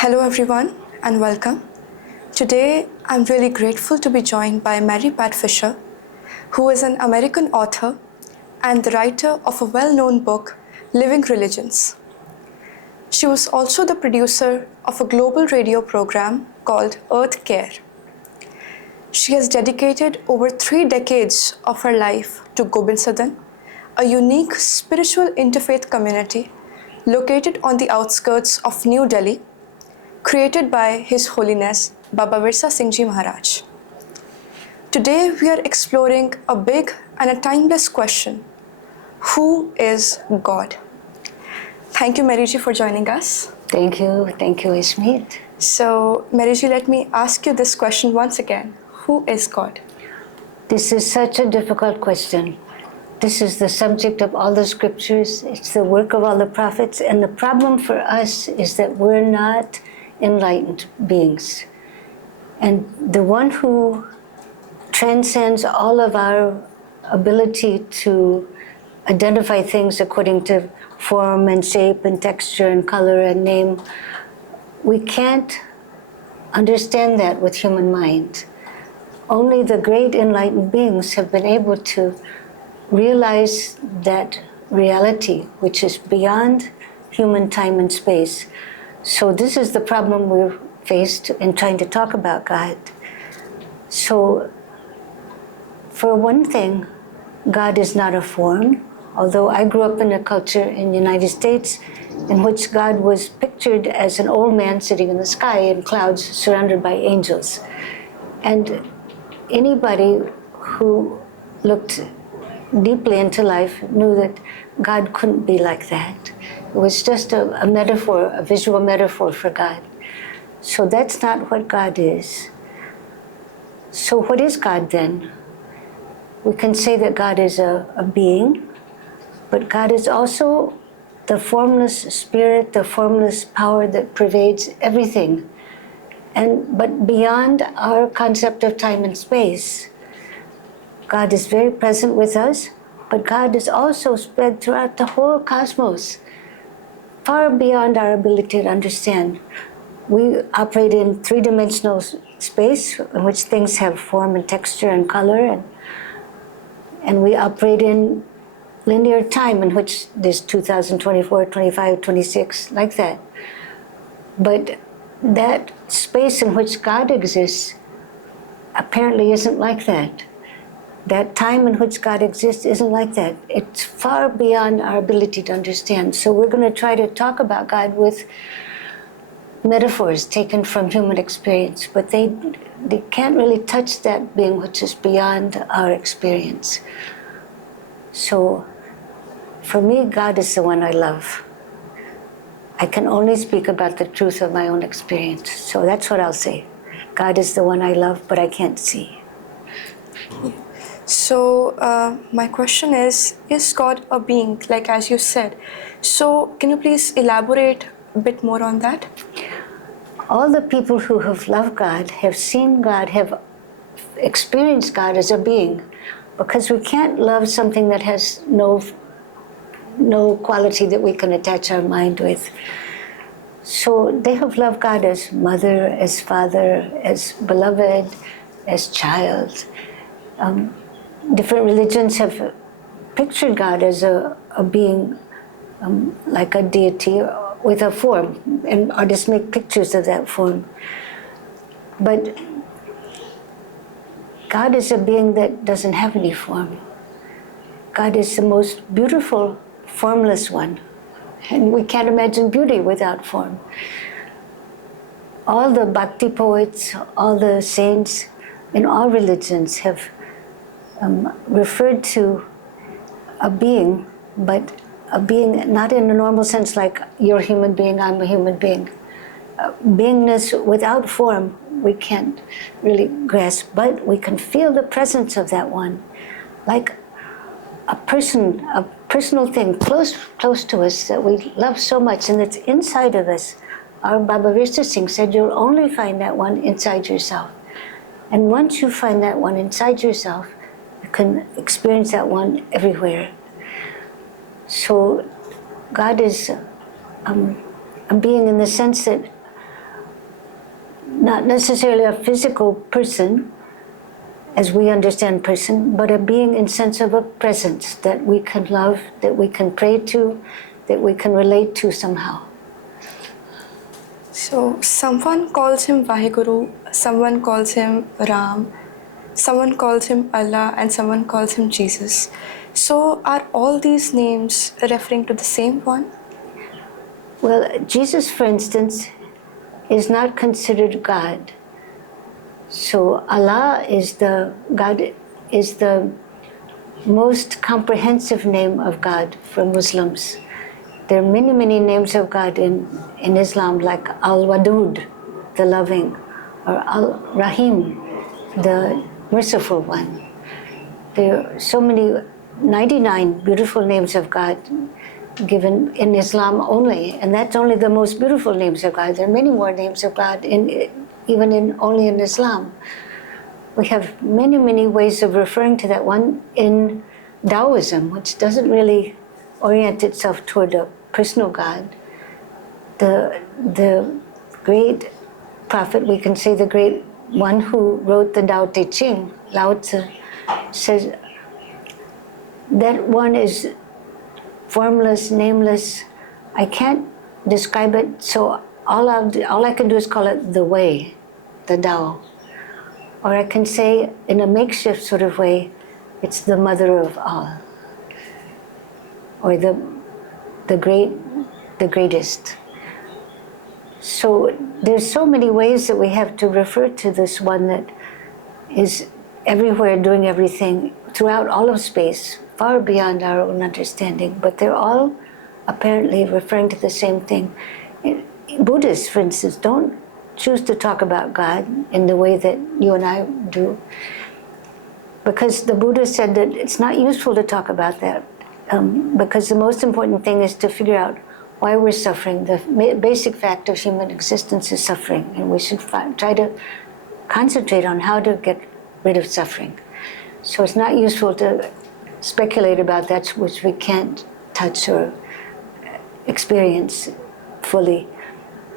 Hello everyone and welcome. Today I'm really grateful to be joined by Mary Pat Fisher, who is an American author and the writer of a well-known book, Living Religions. She was also the producer of a global radio program called Earth Care. She has dedicated over 3 decades of her life to Gobind Sadan, a unique spiritual interfaith community located on the outskirts of New Delhi, created by His Holiness Baba Virsa Singh Maharaj. Today we are exploring a big and a timeless question: who is God? Thank you, Maryji, for joining us. Thank you, Ishmeet. So, Maryji, let me ask you this question once again: who is God? This is such a difficult question. This is the subject of all the scriptures. It's the work of all the prophets. And the problem for us is that we're not enlightened beings. And the one who transcends all of our ability to identify things according to form and shape and texture and color and name, we can't understand that with human mind. Only the great enlightened beings have been able to realize that reality, which is beyond human time and space. So this is the problem we're faced in trying to talk about God. So, for one thing, God is not a form, although I grew up in a culture in the United States in which God was pictured as an old man sitting in the sky in clouds surrounded by angels. And anybody who looked deeply into life knew that God couldn't be like that. It was just a metaphor, a visual metaphor for God. So that's not what God is. So what is God then? We can say that God is a being, but God is also the formless spirit, the formless power that pervades everything. But beyond our concept of time and space, God is very present with us, but God is also spread throughout the whole cosmos, far beyond our ability to understand. We operate in 3-dimensional space in which things have form and texture and color, and we operate in linear time in which there's 2024, 25, 26, like that. But that space in which God exists apparently isn't like that. That time in which God exists isn't like that. It's far beyond our ability to understand. So we're going to try to talk about God with metaphors taken from human experience, but they can't really touch that being which is beyond our experience. So for me, God is the one I love. I can only speak about the truth of my own experience. So that's what I'll say. God is the one I love, but I can't see. So my question is God a being, like as you said? So can you please elaborate a bit more on that? All the people who have loved God, have seen God, have experienced God as a being, because we can't love something that has no quality that we can attach our mind with. So they have loved God as mother, as father, as beloved, as child. Different religions have pictured God as a being, like a deity with a form, and artists make pictures of that form. But God is a being that doesn't have any form. God is the most beautiful, formless one, and we can't imagine beauty without form. All the bhakti poets, all the saints in all religions have referred to a being, but a being not in a normal sense like you're a human being, I'm a human being. Beingness without form, we can't really grasp, but we can feel the presence of that one, like a person, a personal thing close to us that we love so much, and it's inside of us. Our Baba Virsa Singh said you'll only find that one inside yourself. And once you find that one inside yourself, you can experience that one everywhere. So God is a being in the sense that not necessarily a physical person, as we understand person, but a being in sense of a presence that we can love, that we can pray to, that we can relate to somehow. So someone calls him Waheguru, someone calls him Ram, someone calls him Allah, and someone calls him Jesus. So are all these names referring to the same one? Well, Jesus, for instance, is not considered God. So Allah is the God, is the most comprehensive name of God for Muslims. There are many, many names of God in Islam, like Al-Wadud, the loving, or Al-Rahim, the merciful one. There are so many, 99 beautiful names of God given in Islam only, and that's only the most beautiful names of God. There are many more names of God only in Islam. We have many, many ways of referring to that one. In Daoism, which doesn't really orient itself toward a personal God, the great prophet, we can say the great one who wrote the Tao Te Ching, Lao Tzu, says that one is formless, nameless. I can't describe it, so all I can do is call it the way, the Tao. Or I can say, in a makeshift sort of way, it's the mother of all, or the greatest. So there's so many ways that we have to refer to this one that is everywhere, doing everything throughout all of space, far beyond our own understanding, but they're all apparently referring to the same thing. Buddhists, for instance, don't choose to talk about God in the way that you and I do, because the Buddha said that it's not useful to talk about that, because the most important thing is to figure out why we're suffering. The basic fact of human existence is suffering, and we should try to concentrate on how to get rid of suffering. So it's not useful to speculate about that which we can't touch or experience fully.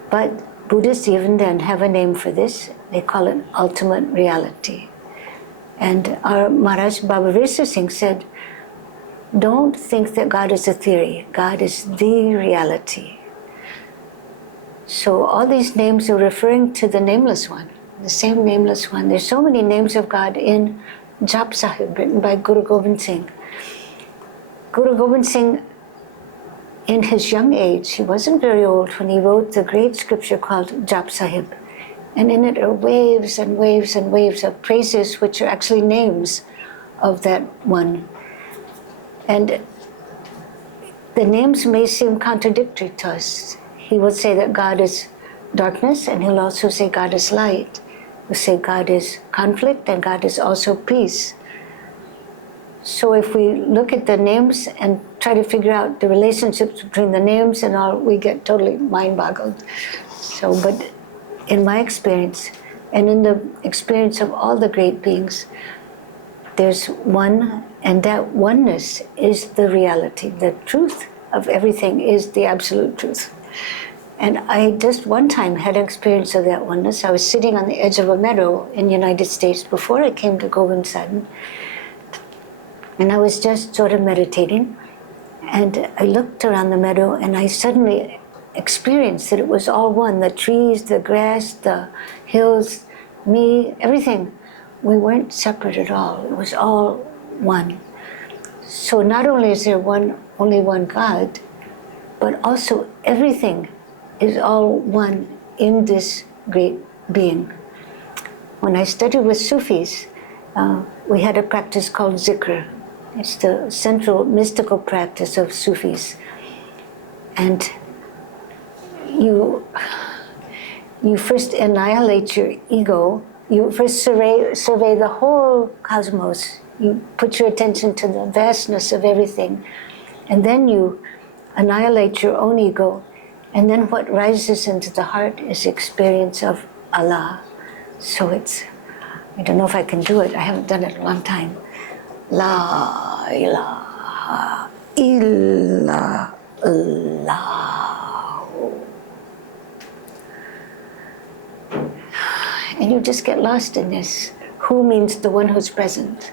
But Buddhists even then have a name for this. They call it ultimate reality. And our Maharaj Baba Virsa Singh said, don't think that God is a theory. God is the reality. So all these names are referring to the nameless one, the same nameless one. There's so many names of God in Jap Sahib, written by Guru Gobind Singh. Guru Gobind Singh, in his young age, he wasn't very old when he wrote the great scripture called Jap Sahib. And in it are waves and waves and waves of praises, which are actually names of that one. And the names may seem contradictory to us. He will say that God is darkness, and he'll also say God is light. He'll say God is conflict, and God is also peace. So if we look at the names and try to figure out the relationships between the names and all, we get totally mind-boggled. So, but in my experience, and in the experience of all the great beings, there's one, and that oneness is the reality. The truth of everything is the absolute truth. And I just one time had an experience of that oneness. I was sitting on the edge of a meadow in the United States before I came to Govind Sadhan, and I was just sort of meditating, and I looked around the meadow and I suddenly experienced that it was all one. The trees, the grass, the hills, me, everything. We weren't separate at all. It was all one. So not only is there only one God, but also everything is all one in this great being. When I studied with Sufis, we had a practice called zikr. It's the central mystical practice of Sufis. And you first annihilate your ego. You first survey the whole cosmos. You put your attention to the vastness of everything. And then you annihilate your own ego. And then what rises into the heart is the experience of Allah. So it's, I don't know if I can do it. I haven't done it in a long time. La ilaha illa Allah. And you just get lost in this. Who means the one who's present.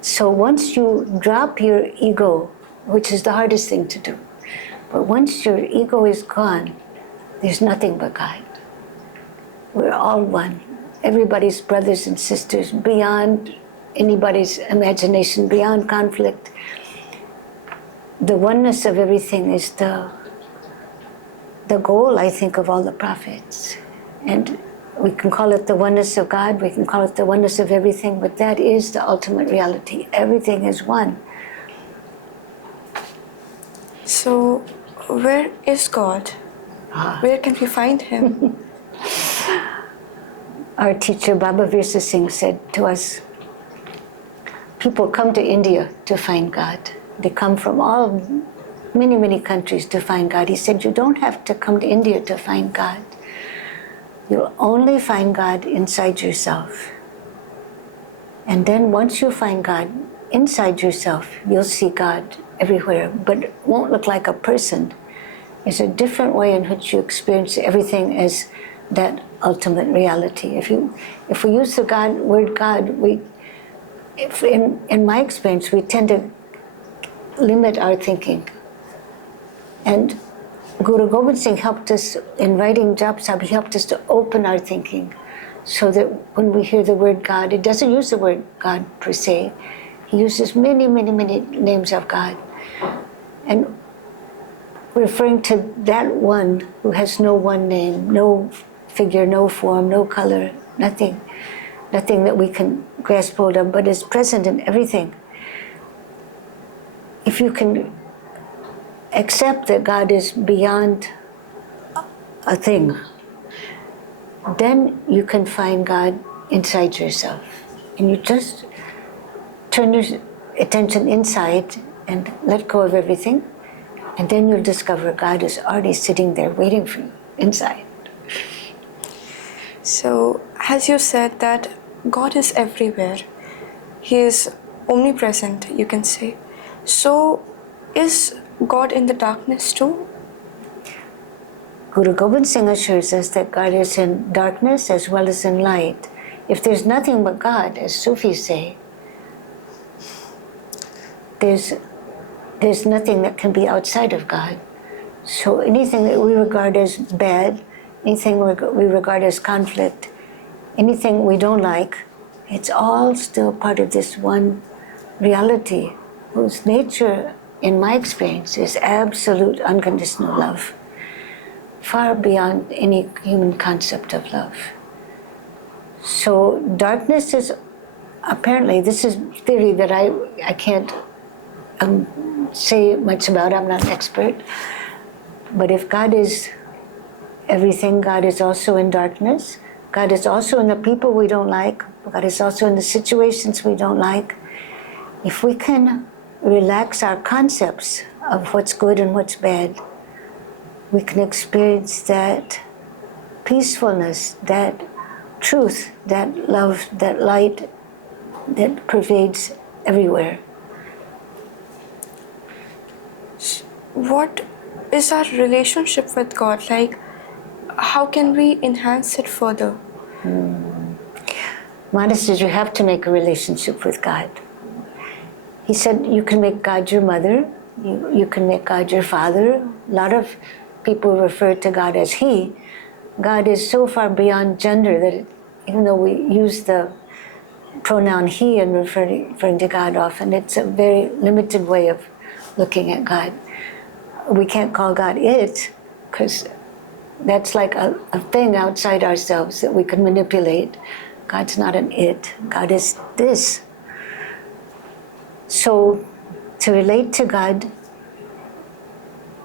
So once you drop your ego, which is the hardest thing to do, but once your ego is gone, there's nothing but God. We're all one. Everybody's brothers and sisters, beyond anybody's imagination, beyond conflict. The oneness of everything is the goal, I think, of all the prophets. And we can call it the oneness of God, we can call it the oneness of everything, but that is the ultimate reality. Everything is one. So, where is God? Where can we find Him? Our teacher, Baba Virsa Singh, said to us, people come to India to find God. They come from many, many countries to find God. He said, you don't have to come to India to find God. You'll only find God inside yourself. And then once you find God inside yourself, you'll see God everywhere, but it won't look like a person. It's a different way in which you experience everything as that ultimate reality. If we use the word God, in my experience, we tend to limit our thinking. And Guru Gobind Singh helped us in writing Jap Sahib. He helped us to open our thinking so that when we hear the word God, it doesn't use the word God per se. He uses many, many, many names of God. And referring to that one who has no one name, no figure, no form, no color, nothing that we can grasp hold of, but is present in everything. If you can accept that God is beyond a thing, then you can find God inside yourself. And you just turn your attention inside and let go of everything, and then you'll discover God is already sitting there waiting for you inside. So, as you said that God is everywhere, He is omnipresent, you can say. So, is God in the darkness too? Guru Gobind Singh assures us that God is in darkness as well as in light. If there's nothing but God, as Sufis say, there's nothing that can be outside of God. So anything that we regard as bad, anything we regard as conflict, anything we don't like, it's all still part of this one reality whose nature, in my experience, is absolute unconditional love, far beyond any human concept of love. So darkness is, apparently, this is theory that I can't say much about, I'm not an expert, but if God is everything, God is also in darkness, God is also in the people we don't like, God is also in the situations we don't like. If we can relax our concepts of what's good and what's bad, we can experience that peacefulness, that truth, that love, that light that pervades everywhere. What is our relationship with God? Like, how can we enhance it further? Maharaj says you have to make a relationship with God. He said you can make God your mother, you can make God your father. A lot of people refer to God as He. God is so far beyond gender that even though we use the pronoun He and referring to God often, it's a very limited way of looking at God. We can't call God it, because that's like a thing outside ourselves that we can manipulate. God's not an it, God is this. So to relate to God,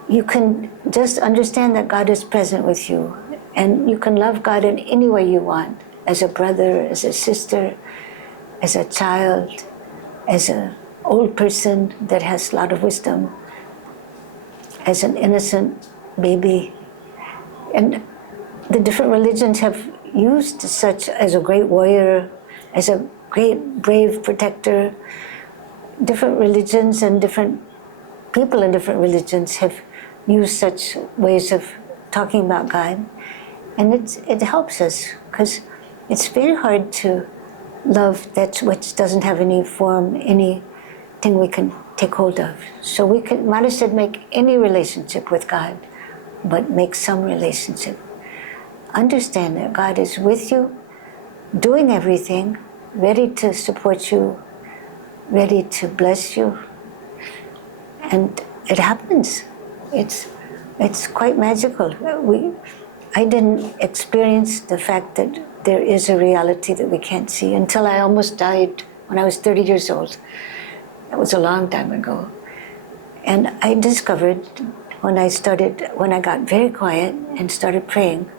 you can just understand that God is present with you, and you can love God in any way you want, as a brother, as a sister, as a child, as an old person that has a lot of wisdom, as an innocent baby. And the different religions have used such as a great warrior, as a great brave protector. Different religions and different people in different religions have used such ways of talking about God. And it helps us, because it's very hard to love that which doesn't have any form, anything we can take hold of. So we can, Maharaj said, make any relationship with God, but make some relationship. Understand that God is with you, doing everything, ready to support you, ready to bless you. And it happens. It's quite magical. I didn't experience the fact that there is a reality that we can't see until I almost died when I was 30 years old. That was a long time ago. And I discovered when I got very quiet and started praying,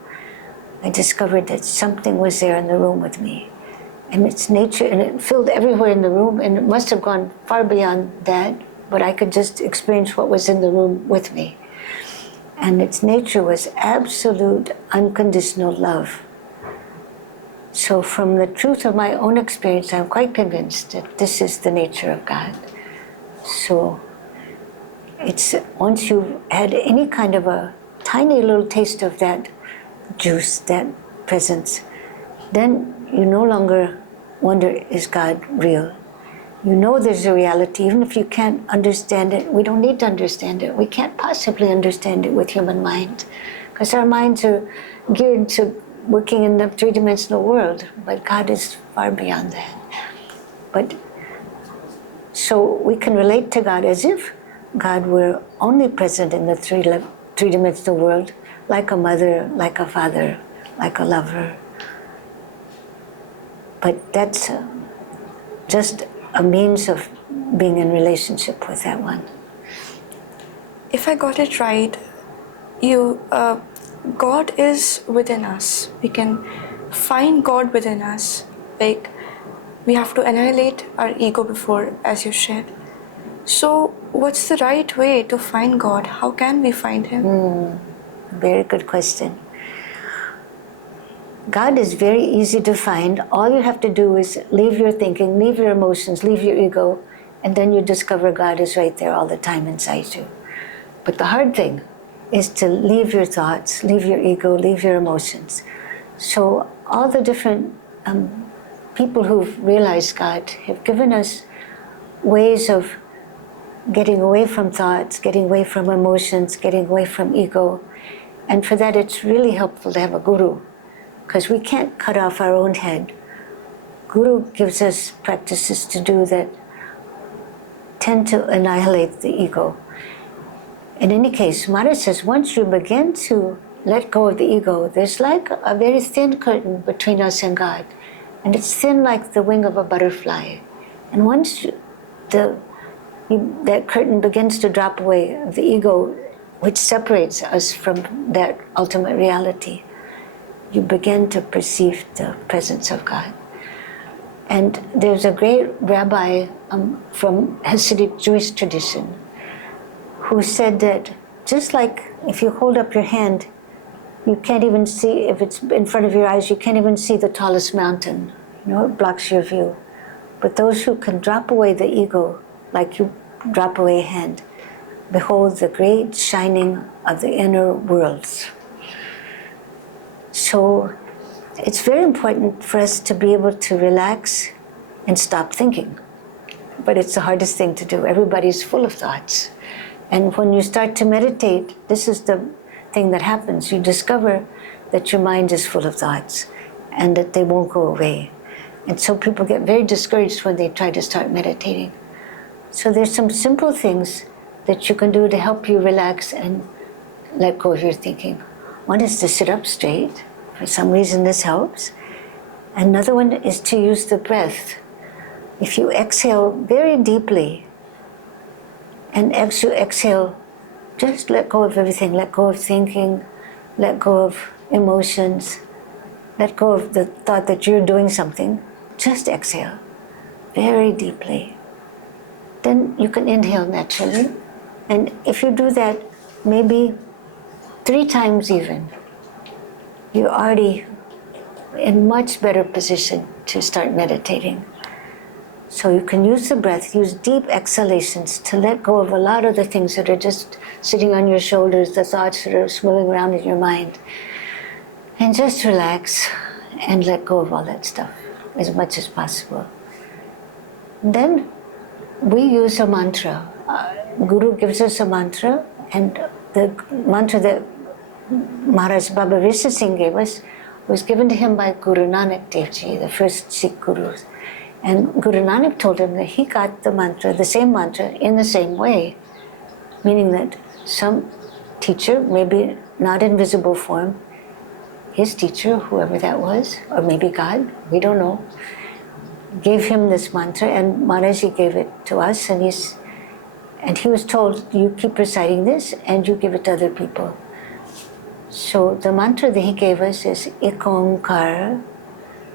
I discovered that something was there in the room with me. And its nature, and it filled everywhere in the room, and it must have gone far beyond that, but I could just experience what was in the room with me. And its nature was absolute unconditional love. So from the truth of my own experience, I'm quite convinced that this is the nature of God. So it's, once you've had any kind of a tiny little taste of that juice, that presence, then you no longer wonder, is God real? You know there's a reality, even if you can't understand it. We don't need to understand it. We can't possibly understand it with human mind, because our minds are geared to working in the three-dimensional world, but God is far beyond that. But so we can relate to God as if God were only present in the three-dimensional world, like a mother, like a father, like a lover. But that's just a means of being in relationship with that one. If I got it right, God is within us. We can find God within us. Like, we have to annihilate our ego before, as you shared. So what's the right way to find God? How can we find Him? Very good question. God is very easy to find. All you have to do is leave your thinking, leave your emotions, leave your ego, and then you discover God is right there all the time inside you. But the hard thing is to leave your thoughts, leave your ego, leave your emotions. So all the different people who've realized God have given us ways of getting away from thoughts, getting away from emotions, getting away from ego. And for that, it's really helpful to have a guru, because we can't cut off our own head. Guru gives us practices to do that tend to annihilate the ego. In any case, Maharaj says, once you begin to let go of the ego, there's like a very thin curtain between us and God. And it's thin like the wing of a butterfly. And once that curtain begins to drop away, the ego, which separates us from that ultimate reality, you begin to perceive the presence of God. And there's a great rabbi from Hasidic Jewish tradition who said that just like if you hold up your hand, you can't even see, if it's in front of your eyes, you can't even see the tallest mountain. It blocks your view. But those who can drop away the ego, like you drop away a hand, behold the great shining of the inner worlds. So it's very important for us to be able to relax and stop thinking. But it's the hardest thing to do. Everybody's full of thoughts. And when you start to meditate, this is the thing that happens. You discover that your mind is full of thoughts and that they won't go away. And so people get very discouraged when they try to start meditating. So there's some simple things that you can do to help you relax and let go of your thinking. One is to sit up straight. For some reason this helps. Another one is to use the breath. If you exhale very deeply, and as you exhale, just let go of everything. Let go of thinking, let go of emotions, let go of the thought that you're doing something. Just exhale very deeply. Then you can inhale naturally. And if you do that maybe 3 times even, you're already in much better position to start meditating. So you can use the breath, use deep exhalations to let go of a lot of the things that are just sitting on your shoulders, the thoughts that are swirling around in your mind. And just relax and let go of all that stuff as much as possible. Then we use a mantra. Guru gives us a mantra, and the mantra that Maharaj Baba Virsa Singh gave us was given to him by Guru Nanak Dev Ji, the first Sikh Guru. And Guru Nanak told him that he got the mantra, the same mantra, in the same way, meaning that some teacher, maybe not in visible form, his teacher, whoever that was, or maybe God, we don't know, gave him this mantra, and Maharaji gave it to us, and he was told, you keep reciting this and you give it to other people. So the mantra that he gave us is Ik Onkar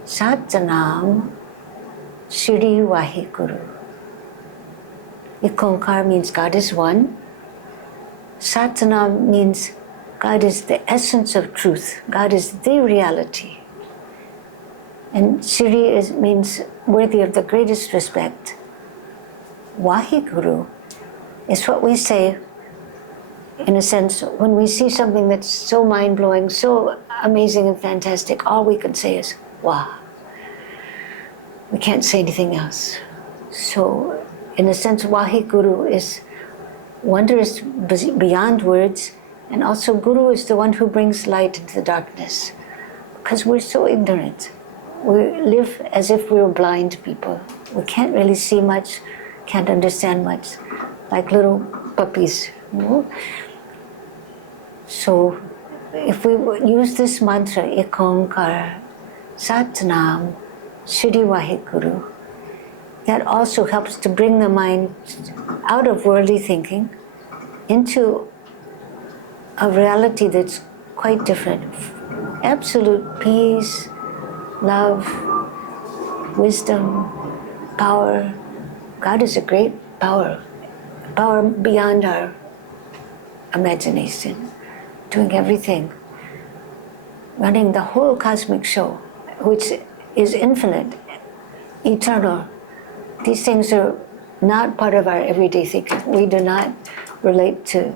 Satnam Shri Waheguru. Ik Onkar means God is one. Satnam means God is the essence of truth. God is the reality. And Shri means worthy of the greatest respect. Waheguru is what we say, in a sense, when we see something that's so mind-blowing, so amazing and fantastic, all we can say is, Wah. We can't say anything else. So, in a sense, Waheguru is wondrous beyond words, and also Guru is the one who brings light into the darkness, because we're so ignorant. We live as if we were blind people. We can't really see much, can't understand much, like little puppies, you know? So if we use this mantra, Ik Onkar Satnam Shri Waheguru, that also helps to bring the mind out of worldly thinking into a reality that's quite different. Absolute peace, love, wisdom, power. God is a great power, power beyond our imagination, doing everything, running the whole cosmic show, which is infinite, eternal. These things are not part of our everyday thinking. We do not relate to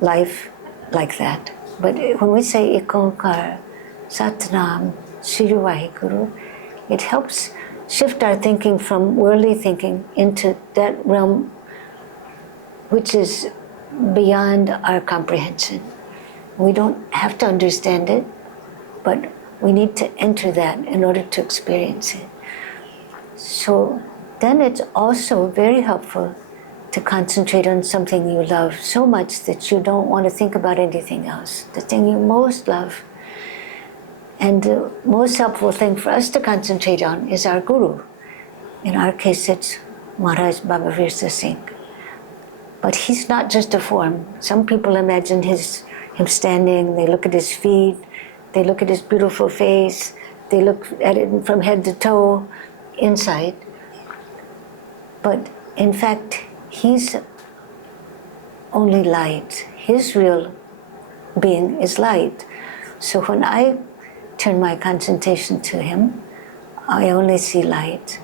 life like that. But when we say Ik Onkar Satnam Shri Waheguru, it helps shift our thinking from worldly thinking into that realm which is beyond our comprehension. We don't have to understand it, but we need to enter that in order to experience it. So then it's also very helpful to concentrate on something you love so much that you don't want to think about anything else, the thing you most love. And the most helpful thing for us to concentrate on is our Guru. In our case, it's Maharaj Baba Virsa Singh. But he's not just a form. Some people imagine him standing, they look at his feet, they look at his beautiful face, they look at it from head to toe, inside. But in fact, he's only light. His real being is light. So when I turn my concentration to him, I only see light.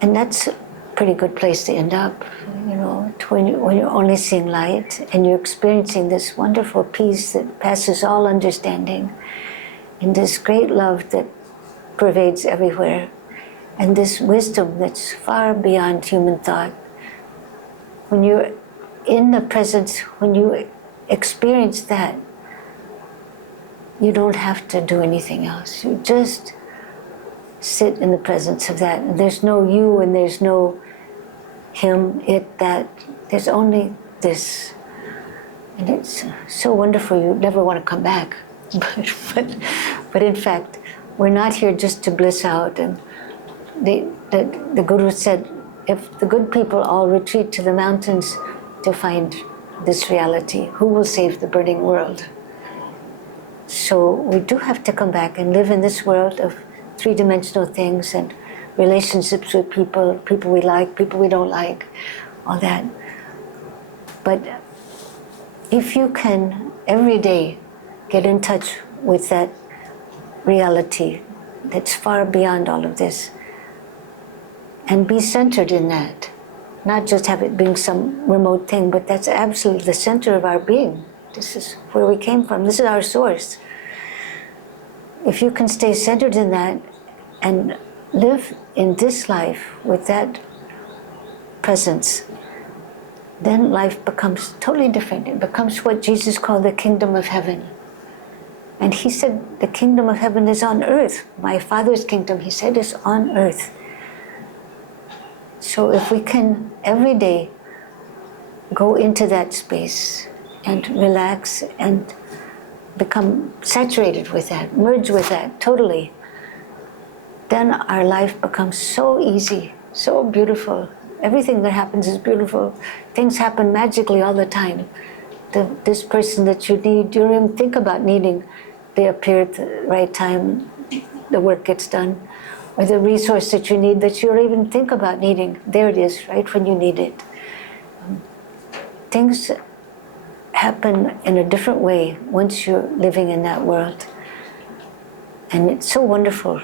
And that's a pretty good place to end up, you know, when you're only seeing light and you're experiencing this wonderful peace that passes all understanding, and this great love that pervades everywhere, and this wisdom that's far beyond human thought. When you're in the presence, when you experience that, you don't have to do anything else. You just sit in the presence of that. And there's no you and there's no him, it, that. There's only this. And it's so wonderful, you never want to come back. But in fact, we're not here just to bliss out. And the Guru said, if the good people all retreat to the mountains to find this reality, who will save the burning world? So we do have to come back and live in this world of three-dimensional things and relationships with people, people we like, people we don't like, all that. But if you can every day get in touch with that reality that's far beyond all of this, and be centered in that, not just have it being some remote thing, but that's absolutely the center of our being. This is where we came from. This is our source. if you can stay centered in that and live in this life with that presence, then life becomes totally different. It becomes what Jesus called the kingdom of heaven. And he said, the kingdom of heaven is on earth. My Father's kingdom, he said, is on earth. So if we can every day go into that space and relax and become saturated with that, merge with that totally, then our life becomes so easy, so beautiful. Everything that happens is beautiful. Things happen magically all the time. This person that you need, you don't even think about needing, they appear at the right time, the work gets done. Or the resource that you need that you don't even think about needing, there it is, right when you need it. Things happen in a different way once you're living in that world. And it's so wonderful.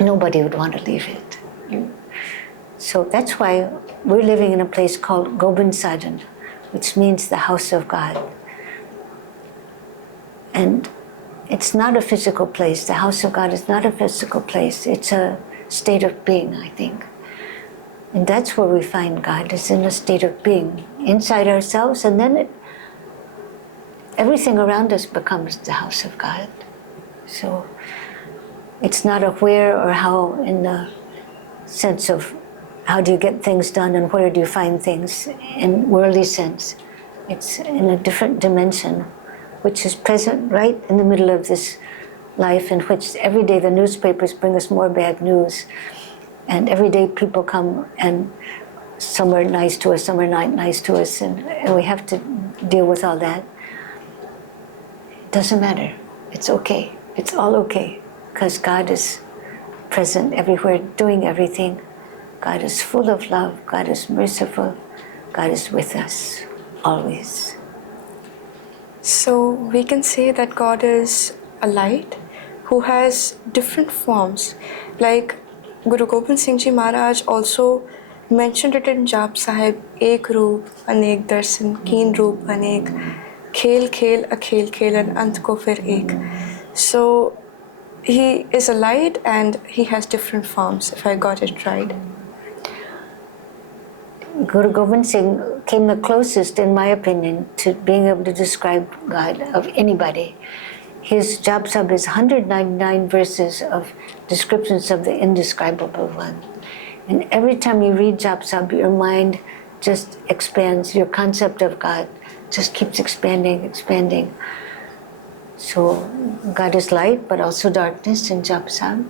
Nobody would want to leave it. So that's why we're living in a place called Gobind Sadan, which means the house of God. And it's not a physical place. The house of God is not a physical place. It's a state of being, I think. And that's where we find God, is in a state of being, inside ourselves, and then everything around us becomes the house of God. So it's not a where or how in the sense of how do you get things done and where do you find things in worldly sense. It's in a different dimension, which is present right in the middle of this life, in which every day the newspapers bring us more bad news. And every day people come and some are nice to us, some are not nice to us, and we have to deal with all that. It doesn't matter. It's okay. It's all okay, because God is present everywhere, doing everything. God is full of love. God is merciful. God is with us, always. So we can say that God is a light who has different forms. Like Guru Gobind Singh Ji Maharaj also mentioned it in Jap Sahib, Ek Roop, Anek Darshan, Keen Roop, Anek, Khel Khel, Akhel Khel, and Ant Ko Fir Ek. So he is a light and he has different forms, if I got it right. Guru Gobind Singh came the closest, in my opinion, to being able to describe God of anybody. His Jap Sahib is 199 verses of descriptions of the indescribable one. And every time you read Jap Sahib, your mind just expands. Your concept of God just keeps expanding, expanding. So God is light, but also darkness in Jap Sahib.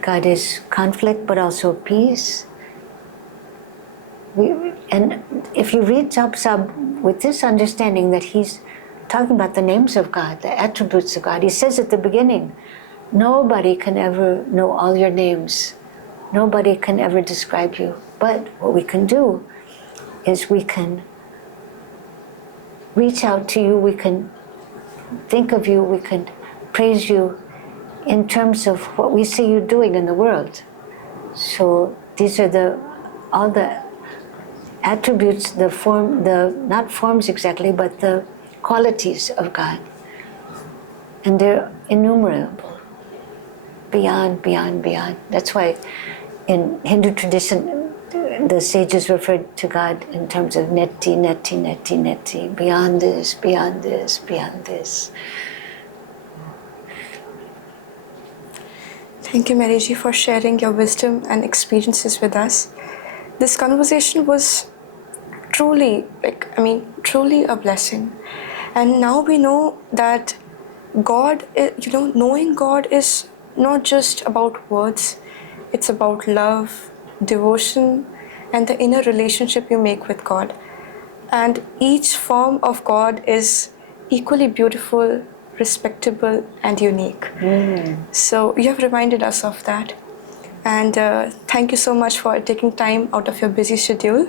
God is conflict, but also peace. And if you read Jap Sahib with this understanding that he's talking about the names of God, the attributes of God, he says at the beginning, nobody can ever know all your names. Nobody can ever describe you. But what we can do is we can reach out to you, we can think of you, we can praise you in terms of what we see you doing in the world. So these are all the attributes, not forms exactly, but the qualities of God. And they're innumerable, beyond, beyond, beyond. That's why in Hindu tradition, the sages referred to God in terms of neti, neti, neti, neti, beyond this, beyond this, beyond this. Thank you, Mariji, for sharing your wisdom and experiences with us. This conversation was truly a blessing. And now we know that God, knowing God is not just about words, it's about love, devotion, and the inner relationship you make with God. And each form of God is equally beautiful, respectable, and unique. So you have reminded us of that. And thank you so much for taking time out of your busy schedule.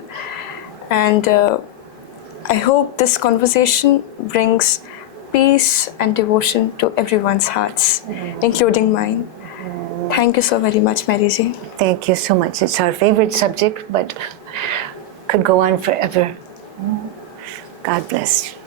And I hope this conversation brings peace and devotion to everyone's hearts, including mine. Thank you so very much, Mariji. Thank you so much. It's our favorite subject, but could go on forever. God bless you.